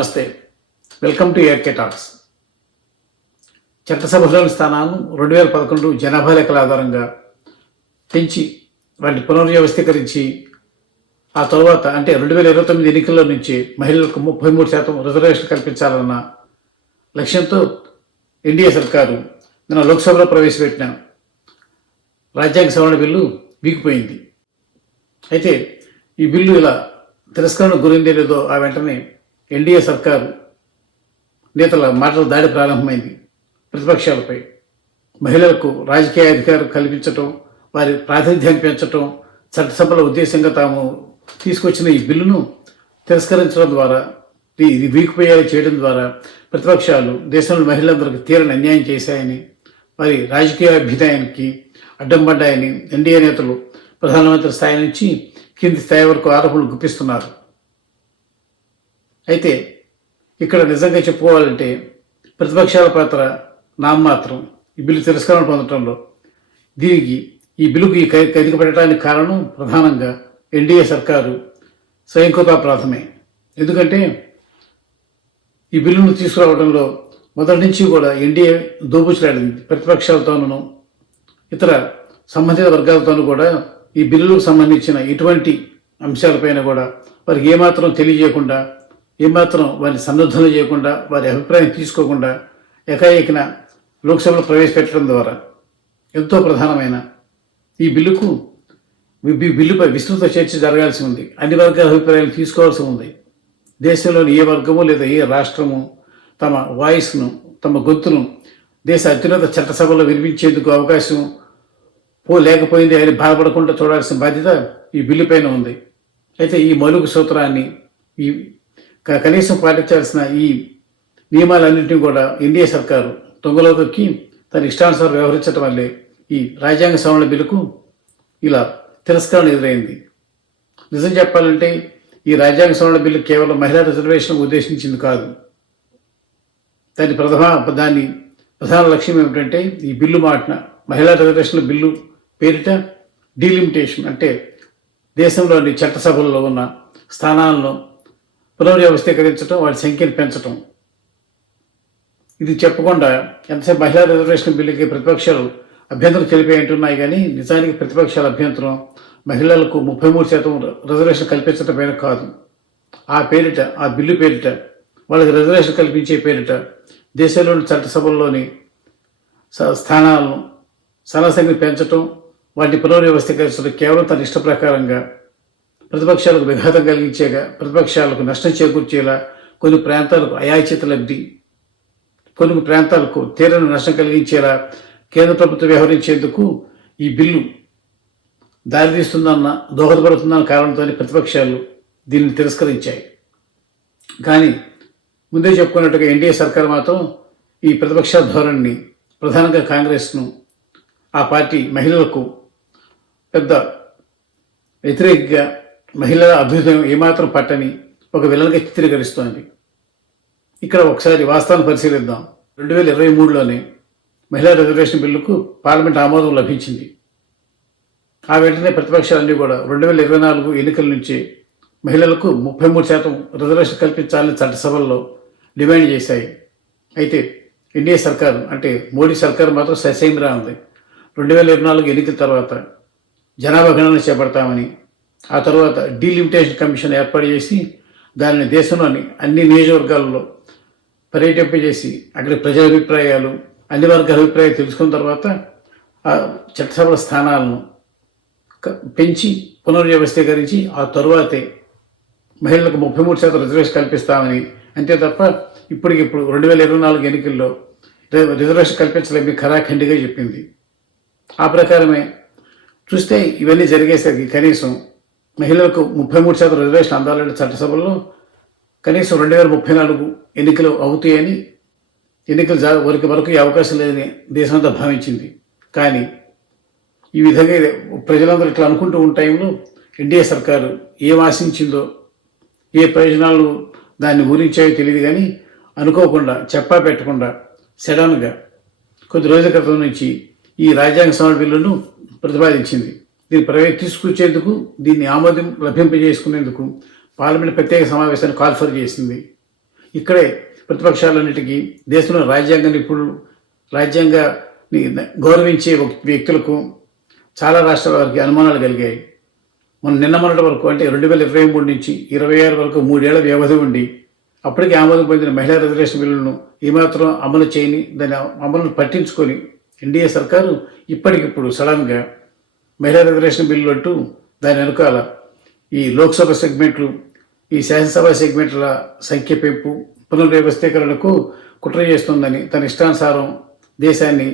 నమస్తే. Welcome to ARK talks. చట్టసభలోని స్థానాలను 2011 జనాభా లెక్కల ఆధారంగా పెంచి వాటిని పునర్వ్యవస్థీకరించి ఆ తర్వాత అంటే 2029 ఎన్నికల్లో నుంచి మహిళలకు 33% రిజర్వేషన్ కల్పించాలన్న లక్ష్యంతో ఎన్డీఏ సర్కారు నిన్న లోక్సభలో ప్రవేశపెట్టిన రాజ్యాంగ సవరణ బిల్లు వీగిపోయింది. అయితే ఈ బిల్లు ఇలా తిరస్కరణ గురిందే లేదో ఆ వెంటనే ఎన్డీఏ సర్కారు నేతల మాటల దాడి ప్రారంభమైంది. ప్రతిపక్షాలపై మహిళలకు రాజకీయ అధికారం కల్పించటం, వారి ప్రాతినిధ్యాన్ని పెంచటం చట్టసభల ఉద్దేశంగా తాము తీసుకొచ్చిన ఈ బిల్లును తిరస్కరించడం ద్వారా, ఇది వీగిపోయేలా చేయడం ద్వారా ప్రతిపక్షాలు దేశంలో మహిళలందరికీ తీరని అన్యాయం చేశాయని, వారి రాజకీయ అభ్యుదయానికి అడ్డం పడ్డాయని ఎన్డీఏ నేతలు ప్రధానమంత్రి స్థాయి నుంచి కింది స్థాయి వరకు ఆరోపణలు గుప్పిస్తున్నారు. అయితే ఇక్కడ నిజంగా చెప్పుకోవాలంటే ప్రతిపక్షాల పాత్ర నామమాత్రం ఈ బిల్లు తిరస్కరణ పొందడంలో. ఈ బిల్లుకి కదిలిపడటానికి కారణం ప్రధానంగా ఎన్డీఏ సర్కారు స్వయంకృతాపరాధమే. ఎందుకంటే ఈ బిల్లును తీసుకురావడంలో మొదటి నుంచి కూడా ఎన్డీఏ దోబుచులాడింది. ప్రతిపక్షాలతోనూ ఇతర సంబంధిత వర్గాలతోనూ కూడా ఈ బిల్లులకు సంబంధించిన ఇటువంటి అంశాలపైన కూడా వారికి ఏమాత్రం తెలియజేయకుండా, ఏమాత్రం వారిని సందర్భన చేయకుండా, వారి అభిప్రాయం తీసుకోకుండా ఏకాఏకిన లోక్సభలో ప్రవేశపెట్టడం ద్వారా ఎంతో ప్రధానమైన ఈ బిల్లుపై విస్తృత చర్చ జరగాల్సి ఉంది. అన్ని వర్గాల అభిప్రాయాలు తీసుకోవాల్సి ఉంది. దేశంలోని ఏ వర్గము లేదా ఏ రాష్ట్రము తమ వాయిస్ను, తమ గొంతును దేశ అత్యున్నత చట్టసభలో వినిపించేందుకు అవకాశం లేకపోయింది అని బాధపడకుండా చూడాల్సిన బాధ్యత ఈ బిల్లు పైన ఉంది. అయితే ఈ మౌలిక సూత్రాన్ని, ఈ కనీసం పాటించాల్సిన ఈ నియమాలన్నింటినీ కూడా ఎన్డీఏ సర్కారు తొంగలో తొక్కి తన ఇష్టానుసారం వ్యవహరించడం వల్లే ఈ రాజ్యాంగ సవరణ బిల్లుకు ఇలా తిరస్కరణ ఎదురైంది. నిజం చెప్పాలంటే ఈ రాజ్యాంగ సవరణ బిల్లు కేవలం మహిళా రిజర్వేషన్ ఉద్దేశించింది కాదు. దాని ప్రధాన లక్ష్యం ఏమిటంటే ఈ బిల్లు మాటిన మహిళా రిజర్వేషన్ల బిల్లు పేరిట డీలిమిటేషన్, అంటే దేశంలోని చట్టసభల్లో ఉన్న స్థానాలను పునర్వ్యవస్థీకరించడం, వాటి సంఖ్యను పెంచడం. ఇది చెప్పకుండా ఎంతసేపు మహిళా రిజర్వేషన్ బిల్లుకి ప్రతిపక్షాలు అభ్యంతరం తెలిపి అంటున్నాయి, కానీ నిజానికి ప్రతిపక్షాల అభ్యంతరం మహిళలకు 33% రిజర్వేషన్ కల్పించడం పైన కాదు. ఆ బిల్లు పేరిట, వాళ్ళకి రిజర్వేషన్ కల్పించే పేరిట దేశంలోని చట్టసభల్లోని స్థానాలను సరాసరిని పెంచడం, వాటిని పునర్వ్యవస్థీకరించడం కేవలం తన ఇష్ట ప్రకారంగా ప్రతిపక్షాలకు విఘాతం కలిగించేగా, ప్రతిపక్షాలకు నష్టం చేకూర్చేలా, కొన్ని ప్రాంతాలకు అయాచిత లబ్ధి, కొన్ని ప్రాంతాలకు తీరని నష్టం కలిగించేలా కేంద్ర ప్రభుత్వం వ్యవహరించేందుకు ఈ బిల్లు దోహదపడుతుందన్న కారణంతోనే ప్రతిపక్షాలు దీన్ని తిరస్కరించాయి. కానీ ముందే చెప్పుకున్నట్టుగా ఎన్డీఏ సర్కార్ మాత్రం ఈ ప్రతిపక్ష ధోరణిని, ప్రధానంగా కాంగ్రెస్ను, ఆ పార్టీ మహిళలకు పెద్ద వ్యతిరేకంగా, మహిళల అభ్యుదయం ఏమాత్రం పట్టని ఒక విలన్గా చిత్రీకరిస్తోంది. ఇక్కడ ఒకసారి వాస్తవాన్ని పరిశీలిద్దాం. 2023లోనే మహిళా రిజర్వేషన్ బిల్లుకు పార్లమెంట్ ఆమోదం లభించింది. ఆ వెంటనే ప్రతిపక్షాలన్నీ కూడా 2024 ఎన్నికల నుంచి మహిళలకు 33% రిజర్వేషన్ కల్పించాలని చట్టసభల్లో డిమాండ్ చేశాయి. అయితే ఎన్డీఏ సర్కారు, అంటే మోడీ సర్కారు మాత్రం ససేమిరా ఉంది. 2024 ఎన్నికల తర్వాత జనాభా గణన చేపడతామని, ఆ తర్వాత డీలిమిటేషన్ కమిషన్ ఏర్పాటు చేసి దానిని దేశంలోని అన్ని నియోజకవర్గాల్లో పర్యటింపజేసి అక్కడి ప్రజల అభిప్రాయాలు, అన్ని వర్గాల అభిప్రాయాలు తెలుసుకున్న తర్వాత ఆ చట్టసభల స్థానాలను పెంచి పునర్వ్యవస్థీకరించి ఆ తరువాతే మహిళలకు 33% రిజర్వేషన్ కల్పిస్తామని, అంతే తప్ప ఇప్పటికిప్పుడు 2024 ఎన్నికల్లో రిజర్వేషన్ కల్పించలేమని ఖరాఖండిగా చెప్పింది. ఆ ప్రకారమే చూస్తే ఇవన్నీ జరిగేసరికి కనీసం మహిళలకు 33% రిజర్వేషన్ అందాలంటే చట్టసభల్లో కనీసం 2034 ఎన్నికలు అవుతాయని, ఎన్నికలు వరకు అవకాశం లేదని దేశమంతా భావించింది. కానీ ఈ విధంగా ప్రజలందరూ ఇట్లా అనుకుంటూ ఉన్న టైంలో ఎన్డీఏ సర్కారు ఏం ఆశించిందో, ఏ ప్రయోజనాలు దాన్ని ఊరించాయో తెలియదు, కానీ అనుకోకుండా, చెప్పా పెట్టకుండా సడన్గా కొద్ది రోజుల క్రితం నుంచి ఈ రాజ్యాంగ సవరణ బిల్లును ప్రతిపాదించింది. దీన్ని తీసుకొచ్చేందుకు, దీన్ని ఆమోదం లభింపజేసుకునేందుకు పార్లమెంట్ ప్రత్యేక సమావేశాన్ని కాల్ఫర్ చేసింది. ఇక్కడే ప్రతిపక్షాలన్నిటికీ దేశంలో రాజ్యాంగ నిపుణులు, రాజ్యాంగాన్ని గౌరవించే వ్యక్తులకు చాలా రాష్ట్రాల వారికి అనుమానాలు కలిగాయి. నిన్న మొన్నటి వరకు అంటే 2023 నుంచి 26 వరకు 3 ఏళ్ల వ్యవధి ఉండి అప్పటికే ఆమోదం పొందిన మహిళా రిజర్వేషన్ బిల్లులను ఏమాత్రం అమలు చేయని, దాని అమలును పట్టించుకొని ఎన్డీఏ సర్కారు ఇప్పటికిప్పుడు సడన్గా మహిళా రిజర్వేషన్ బిల్లు అంటూ దాని వెనుకాల ఈ లోక్సభ సెగ్మెంట్లు, ఈ శాసనసభ సెగ్మెంట్ల సంఖ్య పెంపు, పునర్వ్యవస్థీకరణకు కుట్ర చేస్తుందని, తన ఇష్టానుసారం దేశాన్ని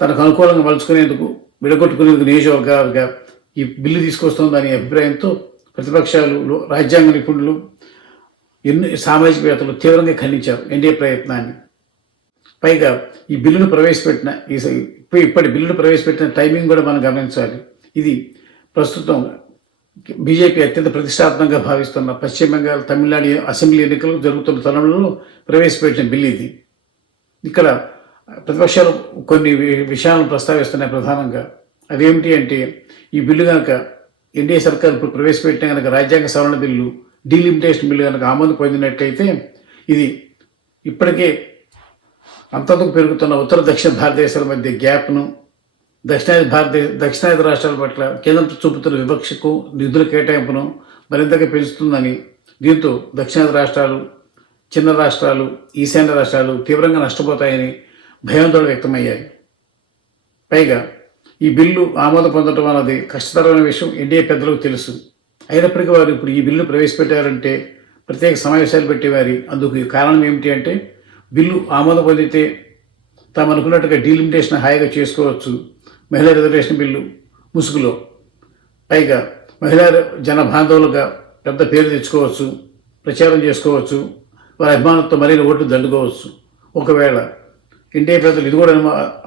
తనకు అనుకూలంగా మలుచుకునేందుకు, విడగొట్టుకునేందుకు నియోజకవర్గాలుగా ఈ బిల్లు తీసుకొస్తుందనే అభిప్రాయంతో ప్రతిపక్షాలు, రాజ్యాంగ నిపుణులు, సామాజికవేత్తలు తీవ్రంగా ఖండించారు ఎన్డీఏ ప్రయత్నాన్ని. పైగా ఈ బిల్లును ప్రవేశపెట్టిన ఇప్పటి బిల్లును ప్రవేశపెట్టిన టైమింగ్ కూడా మనం గమనించాలి. ఇది ప్రస్తుతం బీజేపీ అత్యంత ప్రతిష్టాత్మకంగా భావిస్తున్న పశ్చిమ బెంగాల్, తమిళనాడు అసెంబ్లీ ఎన్నికలు జరుగుతున్న తరుణంలో ప్రవేశపెట్టిన బిల్లు ఇది. ఇక్కడ ప్రతిపక్షాలు కొన్ని విషయాలను ప్రస్తావిస్తున్నాయి. ప్రధానంగా అదేమిటి అంటే, ఈ బిల్లు కనుక ఎన్డీఏ సర్కార్ ఇప్పుడు ప్రవేశపెట్టిన కనుక రాజ్యాంగ సవరణ బిల్లు, డీలిమిటేషన్ బిల్లు కనుక ఆమోదం పొందినట్లయితే ఇది ఇప్పటికే అంతకు పెరుగుతున్న ఉత్తర దక్షిణ భారతదేశాల మధ్య గ్యాప్ను, దక్షిణాది రాష్ట్రాల పట్ల కేంద్రం చూపుతున్న వివక్షకు, నిధుల కేటాయింపును మరింతగా పెంచుతుందని, దీంతో దక్షిణాది రాష్ట్రాలు, చిన్న రాష్ట్రాలు, ఈశాన్య రాష్ట్రాలు తీవ్రంగా నష్టపోతాయని భయాందోళన వ్యక్తమయ్యాయి. పైగా ఈ బిల్లు ఆమోదం పొందడం అన్నది కష్టతరమైన విషయం ఎన్డీఏ పెద్దలకు తెలుసు. అయినప్పటికీ వారు ఇప్పుడు ఈ బిల్లు ప్రవేశపెట్టారంటే ప్రత్యేక సమావేశాలు పెట్టేవారి. అందుకు కారణం ఏమిటి అంటే, బిల్లు ఆమోదం పొందితే తాము అనుకున్నట్టుగా డీలిమిటేషన్ హాయిగా చేసుకోవచ్చు, మహిళా రిజర్వేషన్ బిల్లు ముసుగులో. పైగా మహిళా జన బాంధవులుగా పెద్ద పేరు తెచ్చుకోవచ్చు, ప్రచారం చేసుకోవచ్చు, వారి అభిమానంతో మరిన్ని ఓట్లు దండుకోవచ్చు. ఒకవేళ ఎన్డీఏ పెద్దలు ఇది కూడా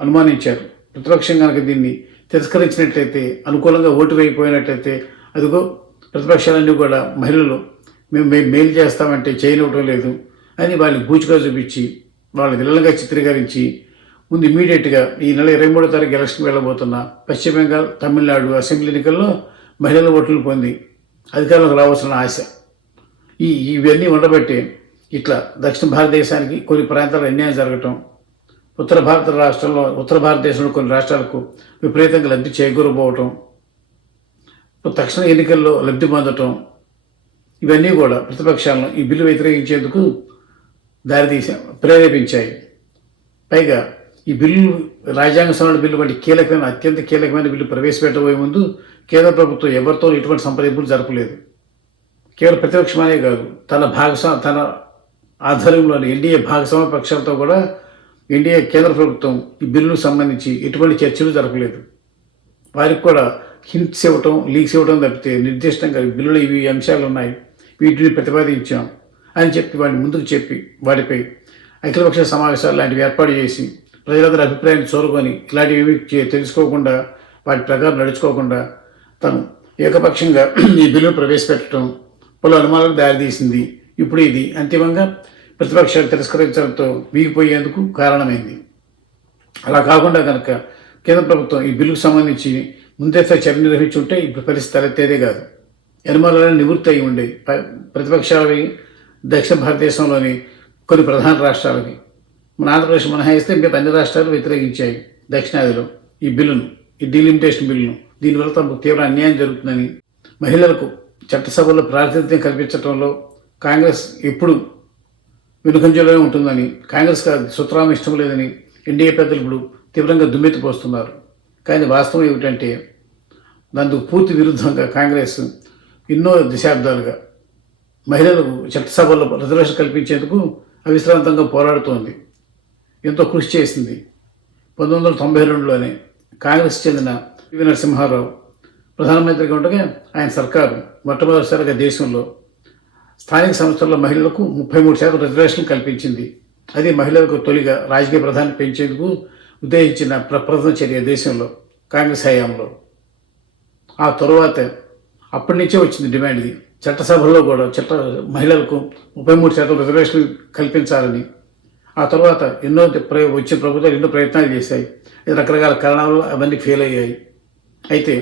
అనుమానించారు, ప్రతిపక్షం కనుక దీన్ని తిరస్కరించినట్లయితే, అనుకూలంగా ఓటు వేయిపోయినట్లయితే, అదిగో ప్రతిపక్షాలన్నీ కూడా మహిళలు మేము మేలు చేస్తామంటే చేయనివ్వటం లేదు అని వాళ్ళని బూచిగా చూపించి, వాళ్ళని విలన్గా చిత్రీకరించి, ముందు ఇమీడియట్గా ఈ నెల 23వ తారీఖు ఎలక్షన్కి వెళ్ళబోతున్న పశ్చిమ బెంగాల్, తమిళనాడు అసెంబ్లీ ఎన్నికల్లో మహిళల ఓట్లు పొంది అధికారంలోకి రావాల్సిన ఆశ. ఇవన్నీ ఉండబట్టి ఇట్లా దక్షిణ భారతదేశానికి కొన్ని ప్రాంతాల్లో అన్యాయం జరగటం, ఉత్తర భారతదేశంలో కొన్ని రాష్ట్రాలకు విపరీతంగా లబ్ధి చేకూరబోవటం, తక్షణ ఎన్నికల్లో లబ్ధి పొందటం, ఇవన్నీ కూడా ప్రతిపక్షాలను ఈ బిల్లు వ్యతిరేకించేందుకు ప్రేరేపించాయి. పైగా ఈ బిల్లు, రాజ్యాంగ సవరణ బిల్లు వంటి అత్యంత కీలకమైన బిల్లు ప్రవేశపెట్టబోయే ముందు కేంద్ర ప్రభుత్వం ఎవరితో ఎటువంటి సంప్రదింపులు జరపలేదు. కేవలం ప్రతిపక్షమనే కాదు, తన ఆధ్వర్యంలోని ఎన్డీఏ భాగస్వామ్య పక్షాలతో కూడా ఎన్డీఏ కేంద్ర ప్రభుత్వం ఈ బిల్లుకు సంబంధించి ఎటువంటి చర్చలు జరపలేదు. వారికి కూడా హింట్స్ ఇవ్వటం, లీక్స్ ఇవ్వడం తప్పితే నిర్దిష్టంగా బిల్లులో ఇవి అంశాలు ఉన్నాయి, వీటిని ప్రతిపాదించాం అని చెప్పి వాడిని ముందుకు చెప్పి వాటిపై అఖిలపక్ష సమావేశాలు లాంటివి ఏర్పాటు చేసి ప్రజలందరి అభిప్రాయాన్ని చూరుకొని ఇలాంటివి తెలుసుకోకుండా, వాటి ప్రకారం నడుచుకోకుండా తను ఏకపక్షంగా ఈ బిల్లును ప్రవేశపెట్టడం పలు అనుమానాలకు దారితీసింది. ఇప్పుడు ఇది అంతిమంగా ప్రతిపక్షాలు తిరస్కరించడంతో వీగిపోయేందుకు కారణమైంది. అలా కాకుండా కనుక కేంద్ర ప్రభుత్వం ఈ బిల్లుకు సంబంధించి ముందస్తు చర్య నిర్వహించుంటే ఇప్పుడు పరిస్థితి తలెత్తేదే కాదు. అనుమానాలను నివృత్తి అయి ఉండేవి. ప్రతిపక్షాలవి దక్షిణ భారతదేశంలోని కొన్ని ప్రధాన రాష్ట్రాలకి, మన ఆంధ్రప్రదేశ్ మినహాయిస్తే మిగతా అన్ని రాష్ట్రాలు వ్యతిరేకించాయి దక్షిణాదిలో ఈ బిల్లును, ఈ డీలిమిటేషన్ బిల్లును. దీనివల్ల తమకు తీవ్ర అన్యాయం జరుగుతుందని, మహిళలకు చట్టసభలో ప్రాతినిధ్యం కల్పించడంలో కాంగ్రెస్ ఎప్పుడు వెనుకంజలోనే ఉంటుందని, కాంగ్రెస్ సుతరాం ఇష్టం లేదని ఎన్డీఏ పెద్దలు ఇప్పుడు తీవ్రంగా దుమ్మెత్తిపోస్తున్నారు. కానీ వాస్తవం ఏమిటంటే, దానికి పూర్తి విరుద్ధంగా కాంగ్రెస్ ఎన్నో దశాబ్దాలుగా మహిళలకు చట్టసభల్లో రిజర్వేషన్ కల్పించేందుకు అవిశ్రాంతంగా పోరాడుతోంది, ఎంతో కృషి చేసింది. 1992లోనే కాంగ్రెస్ చెందిన పివి నరసింహారావు ప్రధానమంత్రిగా ఉండగా ఆయన సర్కారు మొట్టమొదటిసారిగా దేశంలో స్థానిక సంస్థల్లో మహిళలకు 33% రిజర్వేషన్ కల్పించింది. అది మహిళలకు తొలిగా రాజకీయ ప్రాధాన్యత పెంచేందుకు ఉద్దేశించిన ప్రప్రథమ చర్య దేశంలో కాంగ్రెస్ హయాంలో. ఆ తరువాత అప్పటి నుంచే వచ్చింది డిమాండ్. ఇది చట్టసభల్లో కూడా మహిళలకు 33% రిజర్వేషన్ కల్పించాలని. ఆ తర్వాత వచ్చిన ప్రభుత్వాలు ఎన్నో ప్రయత్నాలు చేశాయి. రకరకాల కారణాల వల్ల అవన్నీ ఫెయిల్ అయ్యాయి. అయితే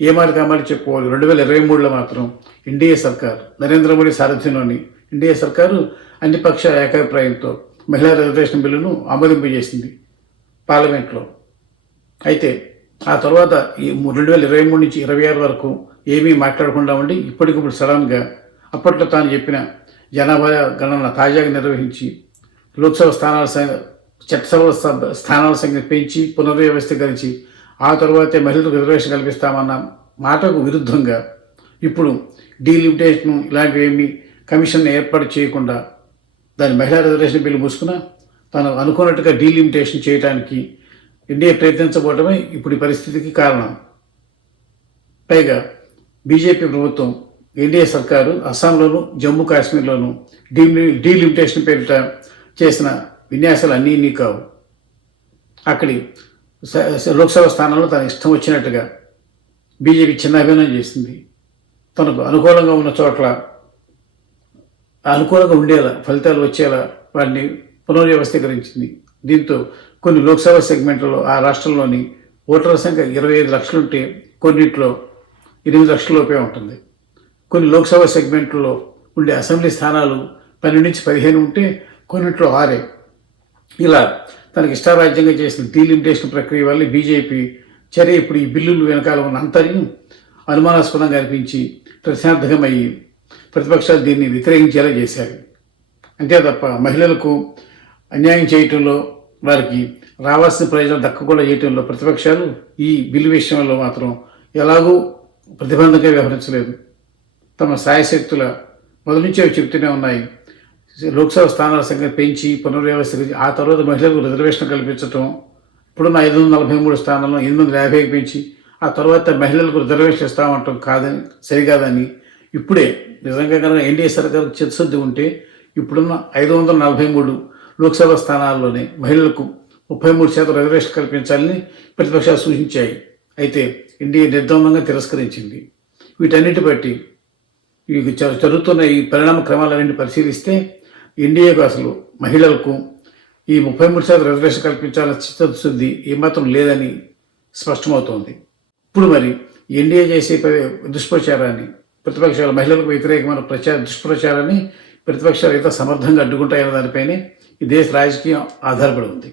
ఏ మాట కామాట చెప్పుకోవాలి, 2023లో మాత్రం ఎన్డీఏ సర్కార్, నరేంద్ర మోడీ సారథ్యంలోని ఎన్డీఏ సర్కారు అన్ని పక్షాల ఏకాభిప్రాయంతో మహిళా రిజర్వేషన్ బిల్లును ఆమోదింపజేసింది పార్లమెంట్లో. అయితే ఆ తర్వాత ఈ 2023 నుంచి 26 వరకు ఏమీ మాట్లాడకుండా ఉండి ఇప్పటికిప్పుడు సడన్గా అప్పట్లో తాను చెప్పిన జనాభా గణన తాజాగా నిర్వహించి లోక్సభ చట్టసభల స్థానాల సంఖ్య పెంచి పునర్వ్యవస్థీకరించి ఆ తర్వాతే మహిళలకు రిజర్వేషన్ కల్పిస్తామన్న మాటకు విరుద్ధంగా ఇప్పుడు డీలిమిటేషన్ ఇలాంటివి ఏమీ కమిషన్ ఏర్పాటు చేయకుండా దాని మహిళా రిజర్వేషన్ బిల్లు మూసుకున్న తాను అనుకున్నట్టుగా డీలిమిటేషన్ చేయడానికి ఎన్డీఏ ప్రయత్నించబోవడమే ఇప్పుడు ఈ పరిస్థితికి కారణం. పైగా బీజేపీ ప్రభుత్వం ఎన్డీఏ సర్కారు అస్సాంలోను జమ్మూ కాశ్మీర్లోను డీలిమిటేషన్ పేరిట చేసిన విన్యాసాలు అన్నీ కావు. అక్కడి లోక్సభ స్థానాల్లో తన ఇష్టం వచ్చినట్టుగా బీజేపీ చిన్నాభిన్నం చేసింది. తనకు అనుకూలంగా ఉన్న చోట్ల అనుకూలంగా ఉండేలా ఫలితాలు వచ్చేలా వాటిని పునర్వ్యవస్థీకరించింది. దీంతో కొన్ని లోక్సభ సెగ్మెంట్లలో ఆ రాష్ట్రంలోని ఓటర్ల సంఖ్య 25 లక్షలుంటే కొన్నిట్లో 8 లక్షల లోపే ఉంటుంది. కొన్ని లోక్సభ సెగ్మెంట్లలో ఉండే అసెంబ్లీ స్థానాలు 12 నుంచి 15 ఉంటే కొన్నిట్లో 6. ఇలా తనకి ఇష్టారాజ్యంగా చేసిన డీలిమిటేషన్ ప్రక్రియ వల్ల బీజేపీ చర్య ఇప్పుడు ఈ బిల్లులు వెనకాల ఉన్న అంతర్యం అనుమానాస్పదంగా అనిపించి ప్రశాంతకమయ్యి ప్రతిపక్షాలు దీన్ని వ్యతిరేకించేలా చేశారు. అంతే తప్ప మహిళలకు అన్యాయం చేయటంలో వారికి రావాల్సిన ప్రయోజనం దక్కకుండా చేయటంలో ప్రతిపక్షాలు ఈ బిల్లు విషయంలో మాత్రం ఎలాగూ ప్రతిబంధంగా వ్యవహరించలేదు. తమ సాయశక్తుల మొదటి నుంచి అవి చెప్తూనే ఉన్నాయి. లోక్సభ స్థానాల సంఖ్య పెంచి పునర్వ్యవస్థీకరించి ఆ తర్వాత మహిళలకు రిజర్వేషన్ కల్పించడం, ఇప్పుడున్న 543 స్థానాలను 850కి పెంచి ఆ తర్వాత మహిళలకు రిజర్వేషన్ ఇస్తామంటాం కాదని సరికాదని ఇప్పుడే నిజంగా కనుక ఎన్డీఏ సర్కారు చిత్తశుద్ధి ఉంటే ఇప్పుడున్న 543 లోక్సభ స్థానాల్లోనే మహిళలకు 33% రిజర్వేషన్ కల్పించాలని ప్రతిపక్షాలు సూచించాయి. అయితే ఎన్డీఏ నిర్ద్వందంగా తిరస్కరించింది. వీటన్నిటి బట్టి జరుగుతున్న ఈ పరిణామ క్రమాలన్నింటినీ పరిశీలిస్తే ఎన్డీఏకు అసలు మహిళలకు ఈ 33% రిజర్వేషన్ కల్పించాలని చిత్తశుద్ధి ఏమాత్రం లేదని స్పష్టమవుతోంది. ఇప్పుడు మరి ఎన్డీఏ చేసే దుష్ప్రచారాన్ని ప్రతిపక్షాలు మహిళలకు వ్యతిరేకమైన దుష్ప్రచారాన్ని ప్రతిపక్షాలు ఎంత సమర్థంగా అడ్డుకుంటాయన్న దానిపైనే ఈ దేశ రాజకీయం ఆధారపడి ఉంది.